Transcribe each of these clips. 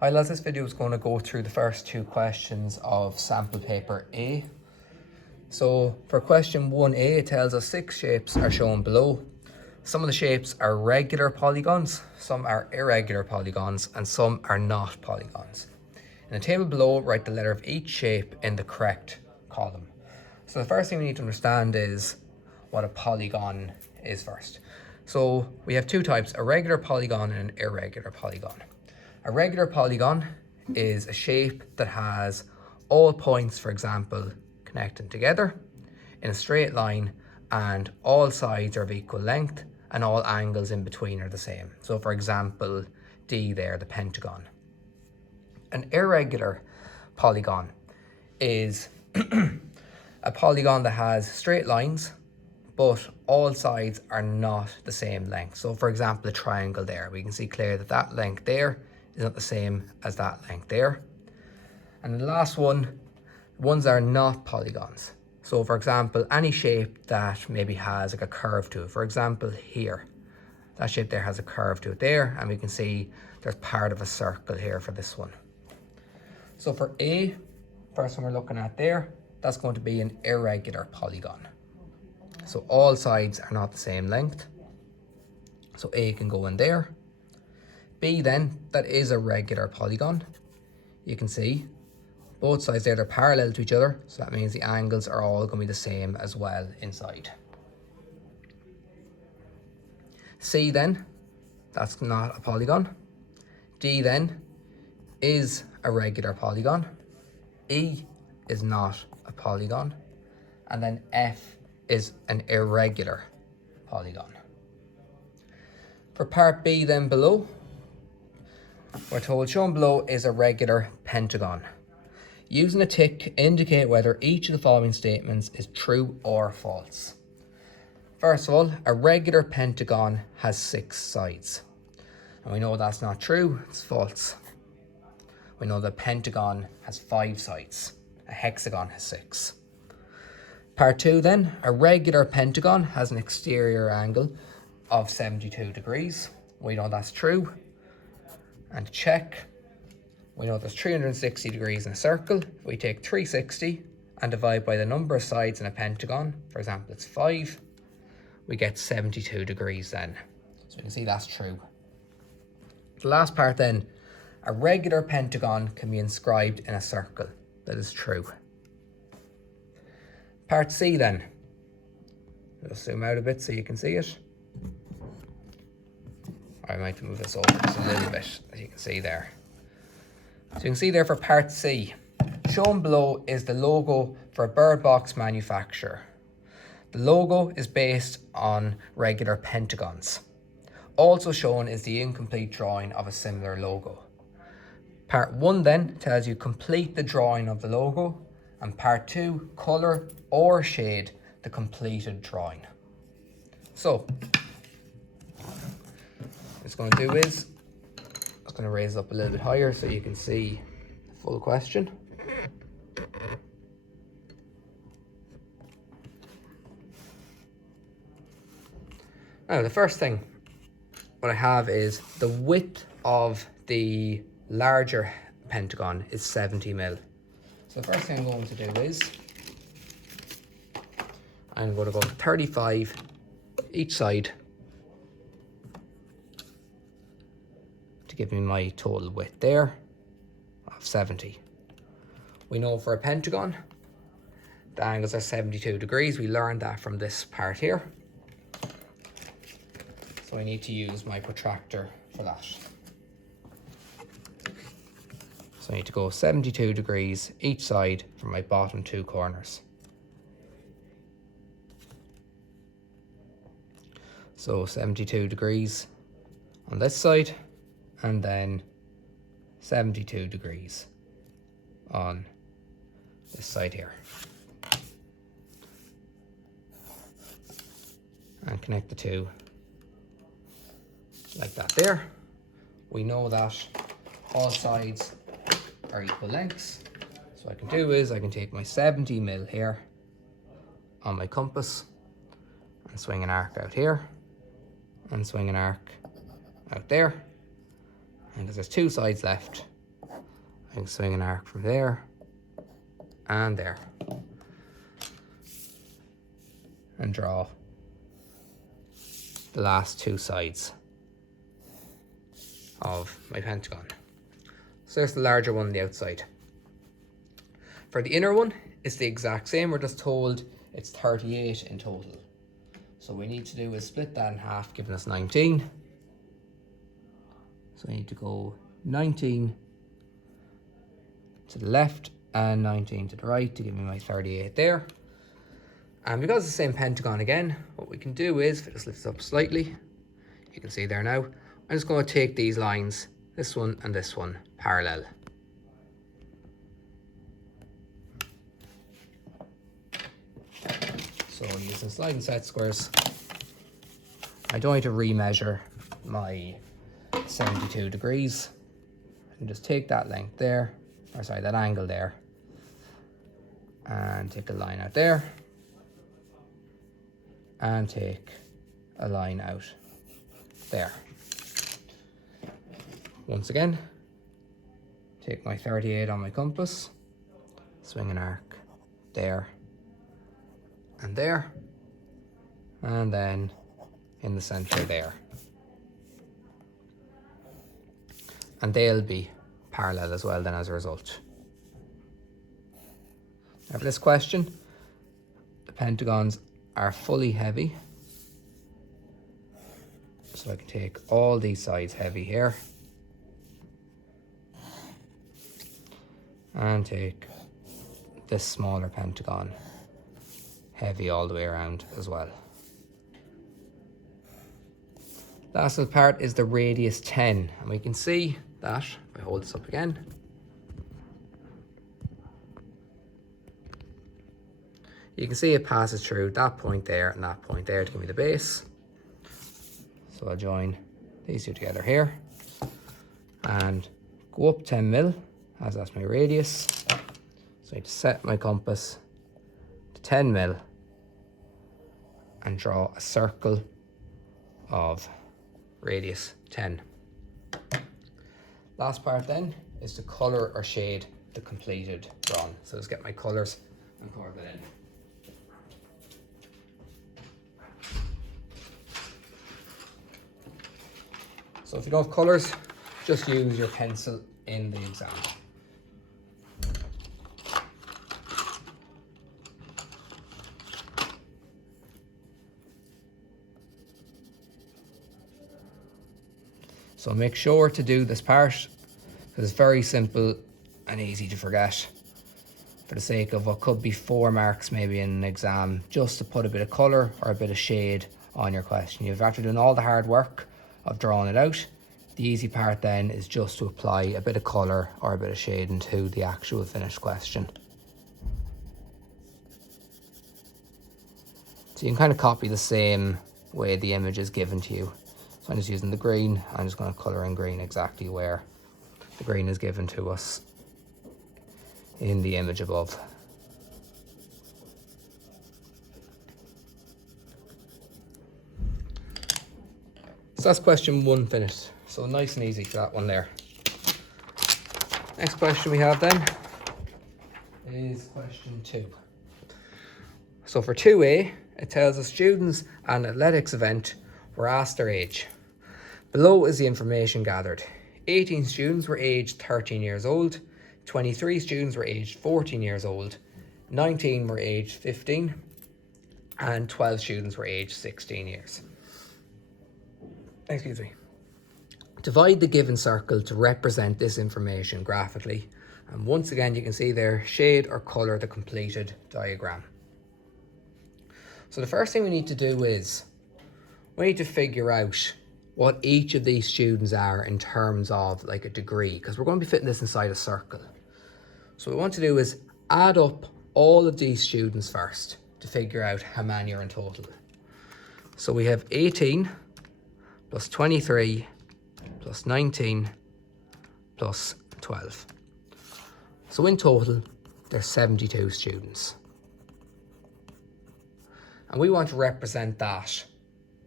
Hi lads, this video is going to go through the first two questions of sample paper A. So for question 1A, it tells us 6 shapes are shown below. Some of the shapes are regular polygons, some are irregular polygons, and some are not polygons. In the table below, write the letter of each shape in the correct column. So the first thing we need to understand is what a polygon is first. So we have two types, a regular polygon and an irregular polygon. A regular polygon is a shape that has all points, for example, connecting together in a straight line, and all sides are of equal length and all angles in between are the same. So for example, D there, the pentagon. An irregular polygon is a polygon that has straight lines, but all sides are not the same length. So for example, a triangle there, we can see clear that that length there is not the same as that length there. And the last one, ones that are not polygons. So for example, any shape that maybe has like a curve to it. For example, here, that shape there has a curve to it there, and we can see there's part of a circle here for this one. So for A, first one we're looking at there, that's going to be an irregular polygon. So all sides are not the same length. So A can go in there. B then, that is a regular polygon. You can see both sides there, they're parallel to each other, so that means the angles are all going to be the same as well inside. C then, that's not a polygon. D then is a regular polygon. E is not a polygon. And then F is an irregular polygon. For part B then below, we're told shown below is a regular pentagon. Using a tick to indicate whether each of the following statements is true or false. First of all, a regular pentagon has 6 sides. And we know that's not true, it's false. We know the pentagon has 5 sides. A hexagon has 6. Part 2 then, a regular pentagon has an exterior angle of 72 degrees. We know that's true. And check, we know there's 360 degrees in a circle. If we take 360 and divide by the number of sides in a pentagon, for example it's 5, we get 72 degrees then. So we can see that's true. The last part then, a regular pentagon can be inscribed in a circle. That is true. Part C then, I'll zoom out a bit so you can see it. I might move this over just a little bit, as you can see there. So you can see there for part C, shown below is the logo for a bird box manufacturer. The logo is based on regular pentagons. Also shown is the incomplete drawing of a similar logo. Part 1 then tells you complete the drawing of the logo, and part 2, colour or shade the completed drawing. So what it's going to do is, I'm going to raise it up a little bit higher so you can see the full question. Now the first thing what I have is the width of the larger pentagon is 70 mil. So the first thing I'm going to do is I'm going to go 35 each side to give me my total width there of 70. We know for a pentagon the angles are 72 degrees. We learned that from this part here. So I need to use my protractor for that. So I need to go 72 degrees each side from my bottom 2 corners. So 72 degrees on this side, and then 72 degrees on this side here. And connect the two like that there. We know that all sides are equal lengths. So what I can do is I can take my 70 mil here on my compass and swing an arc out here and swing an arc out there. And because there's 2 sides left, can swing an arc from there and there. And draw the last two sides of my pentagon. So there's the larger one on the outside. For the inner one, it's the exact same. We're just told it's 38 in total. So what we need to do is split that in half, giving us 19. So I need to go 19 to the left and 19 to the right to give me my 38 there. And because it's the same pentagon again, what we can do is, if it just lifts up slightly, you can see there now, I'm just going to take these lines, this one and this one, parallel. So using sliding set squares, I don't need to remeasure my 72 degrees. I can just take that length there, or sorry, that angle there, and take a line out there, and take a line out there. Once again, take my 38 on my compass, swing an arc there and there, and then in the center there. And they'll be parallel as well then as a result. Now for this question, the pentagons are fully heavy. So I can take all these sides heavy here. And take this smaller pentagon heavy all the way around as well. Last little part is the radius 10. And we can see that, if I hold this up again, you can see it passes through that point there and that point there to give me the base. So I'll join these two together here and go up 10 mil, as that's my radius. So I need to set my compass to 10 mil and draw a circle of radius 10. Last part then is to colour or shade the completed drawing. So let's get my colours and colour that in. So if you don't have colours, just use your pencil in the exam. So make sure to do this part because it's very simple and easy to forget. For the sake of what could be 4 marks maybe in an exam, just to put a bit of colour or a bit of shade on your question. You've after done all the hard work of drawing it out. The easy part then is just to apply a bit of colour or a bit of shade into the actual finished question. So you can kind of copy the same way the image is given to you. So I'm just using the green. I'm just going to colour in green exactly where the green is given to us in the image above. So that's question 1 finished. So nice and easy for that one there. Next question we have then is question 2. So for 2A, it tells us students at an athletics event were asked their age. Below is the information gathered. 18 students were aged 13 years old, 23 students were aged 14 years old, 19 were aged 15, and 12 students were aged 16 years. Excuse me. Divide the given circle to represent this information graphically. And once again, you can see there, shade or colour the completed diagram. So the first thing we need to do is, we need to figure out what each of these students are in terms of like a degree, because we're going to be fitting this inside a circle. So what we want to do is add up all of these students first to figure out how many are in total. So we have 18 plus 23 plus 19 plus 12. So in total, there's 72 students. And we want to represent that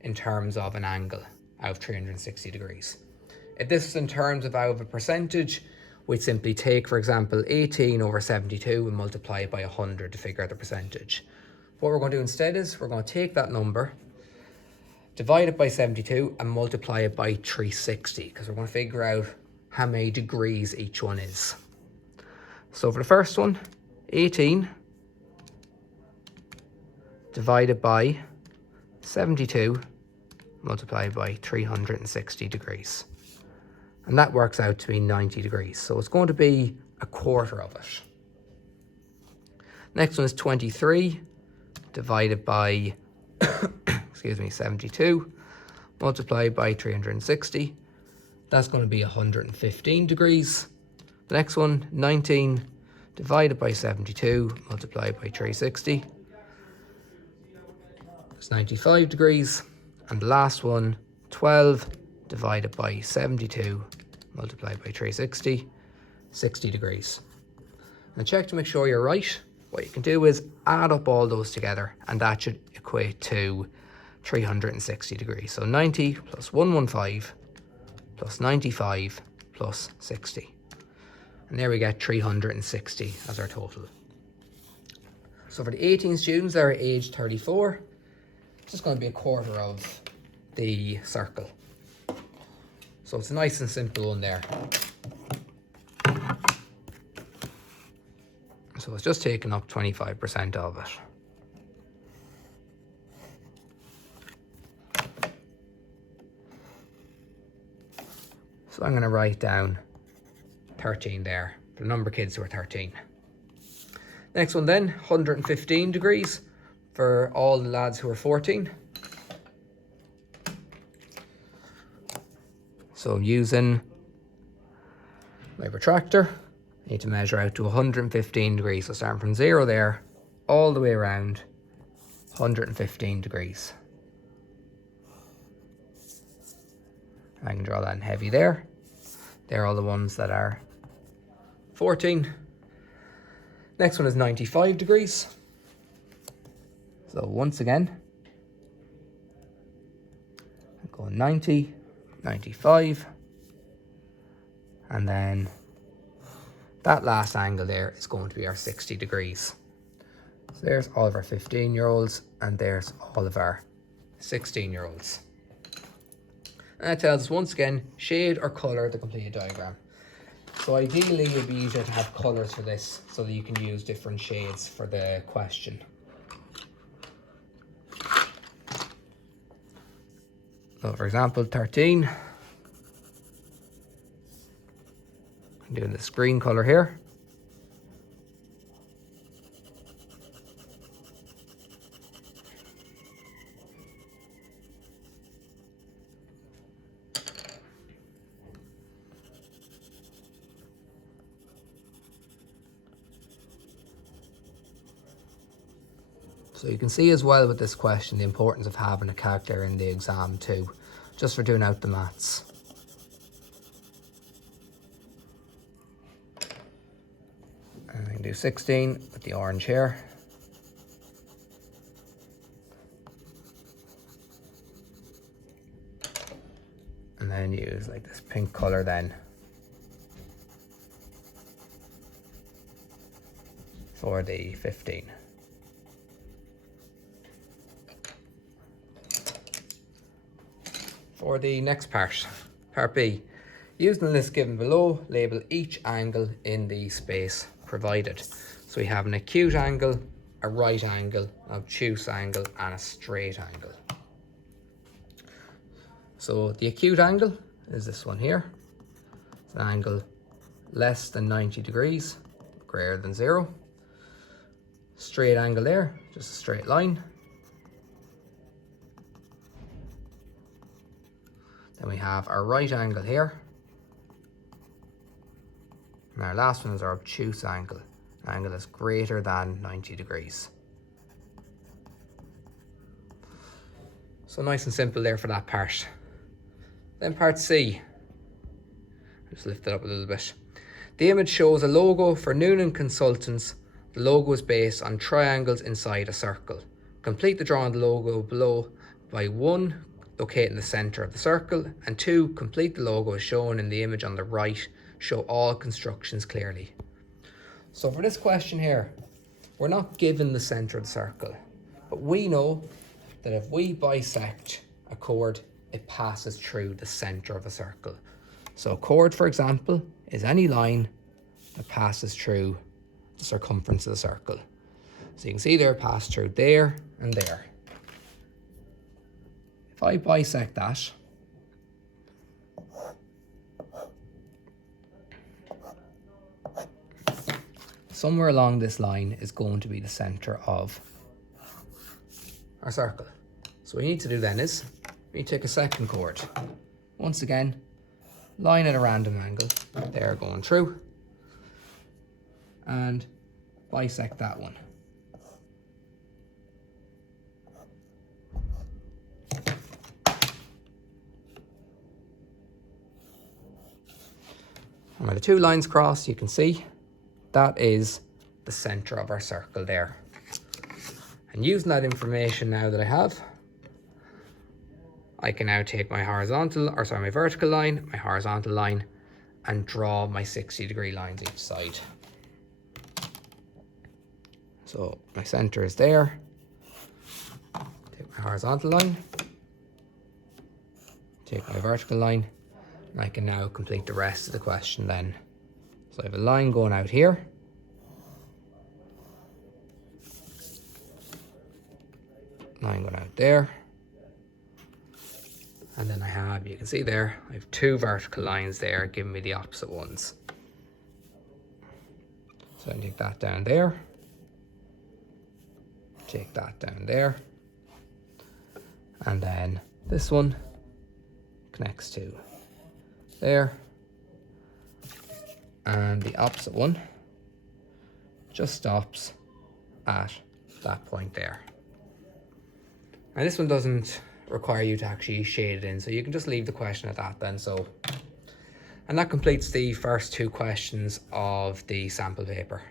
in terms of an angle out of 360 degrees. If this is in terms of out of a percentage, we'd simply take, for example, 18 over 72 and multiply it by 100 to figure out the percentage. What we're going to do instead is we're going to take that number, divide it by 72 and multiply it by 360, because we're going to figure out how many degrees each one is. So for the first one, 18 divided by 72 multiplied by 360 degrees. And that works out to be 90 degrees. So it's going to be a quarter of it. Next one is 23 divided by 72 multiplied by 360. That's going to be 115 degrees. The next one, 19 divided by 72 multiplied by 360. It's 95 degrees. And the last one, 12 divided by 72 multiplied by 360, 60 degrees. And check to make sure you're right. What you can do is add up all those together, and that should equate to 360 degrees. So 90 plus 115 plus 95 plus 60. And there we get 360 as our total. So for the 18 students that are aged 34, it's just going to be a quarter of the circle. So it's a nice and simple one there. So it's just taking up 25% of it. So I'm going to write down 13 there, for the number of kids who are 13. Next one then, 115 degrees for all the lads who are 14. So using my protractor, I need to measure out to 115 degrees. So starting from 0 there, all the way around, 115 degrees. I can draw that in heavy there. They're all the ones that are 14. Next one is 95 degrees. So once again, I'm going 90, 95, and then that last angle there is going to be our 60 degrees. So there's all of our 15-year-olds, and there's all of our 16-year-olds. And that tells us once again, shade or colour the completed diagram. So ideally it would be easier to have colours for this so that you can use different shades for the question. So for example, 13. I'm doing this green colour here. So you can see as well with this question the importance of having a calculator in the exam too, just for doing out the maths. And I can do 16 with the orange here. And then use like this pink colour then for the 15. For the next part, part B, using the list given below, label each angle in the space provided. So we have an acute angle, a right angle, an obtuse angle, and a straight angle. So the acute angle is this one here. It's an angle less than 90 degrees, greater than 0. Straight angle there, just a straight line. Then we have our right angle here. And our last one is our obtuse angle, an angle that's greater than 90 degrees. So nice and simple there for that part. Then part C. Just lift it up a little bit. The image shows a logo for Noonan Consultants. The logo is based on triangles inside a circle. Complete the drawing of the logo below by 1. Locate in the center of the circle, and 2, complete the logo as shown in the image on the right show all constructions clearly. So for this question here, we're not given the center of the circle, but we know that if we bisect a chord, it passes through the center of a circle. So a chord, for example, is any line that passes through the circumference of the circle. So you can see there, pass through there and there. If I bisect that, somewhere along this line is going to be the center of our circle. So what we need to do then is, we take a second chord. Once again, line at a random angle, there going through, and bisect that one. And where the two lines cross, you can see that is the center of our circle there. And using that information now that I have, I can now take my my vertical line, my horizontal line, and draw my 60-degree lines each side. So my center is there. Take my horizontal line, take my vertical line, and I can now complete the rest of the question then. So I have a line going out here. Line going out there. And then I have, you can see there, I have two vertical lines there giving me the opposite ones. So I can take that down there. Take that down there. And then this one connects to there. And the opposite one just stops at that point there. And this one doesn't require you to actually shade it in, so you can just leave the question at that then. And that completes the first two questions of the sample paper.